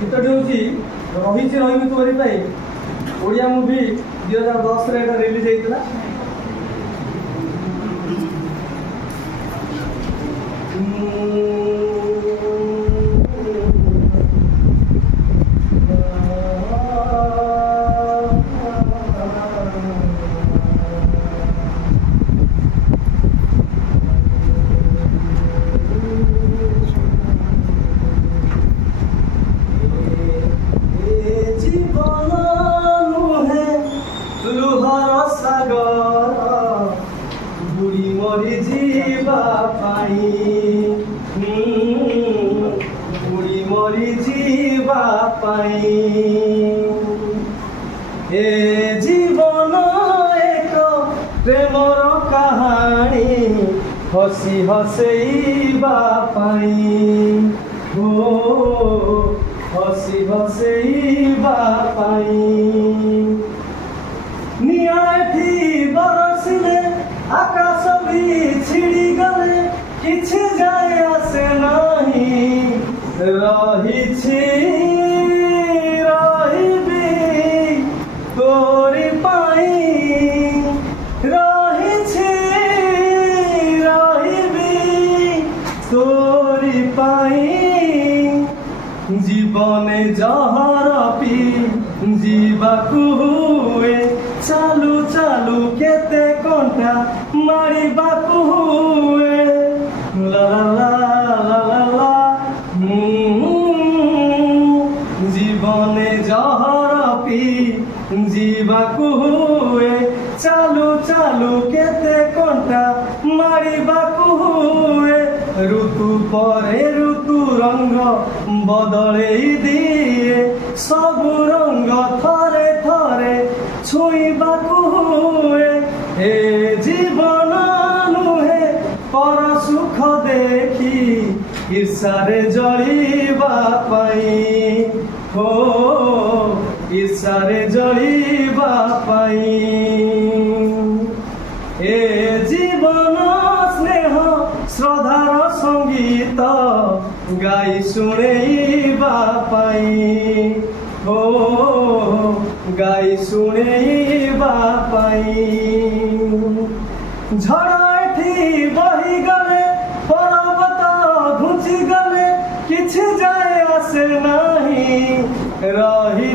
गीतटी हूँ रही रही तुम्हारी ओडिया मूवी 2010 रिलीज होता मरी जीवा बुढ़ी मरी जीवा ए जीवन एक प्रेमर कहानी हसी हसैबा हो हसी हसैबा निआठी बरसिले आकाश भी छिड़ी गले किछि जाए आसे नहीं रहिबी तोरी पाई रहिबी तोरी पाई जीवने जहर पी जीवाकू हुए चालू चालू केते कंटा मारिबाकू हुए ला ला ला ला ला जीवने जहर पी जीवाकू हुए चालू चालू केते कंटा मारिबाकू हुए ऋतु परे ऋतु रंग बदले दिए सबु रंग थरे थरे छुईबाकू हुए ए जीवन नुहे पर सुख देखी ईर्षारे जलिबा पाई हो ईर्षारे जलिबा पाई ए जीवन स्नेह श्रद्धार संगीत गाई शुणेबा पाई हो गाई शुणेबा पाई झड़ एठी बही गले पर्वत घुची गले किछि जाए आसे नहीं रही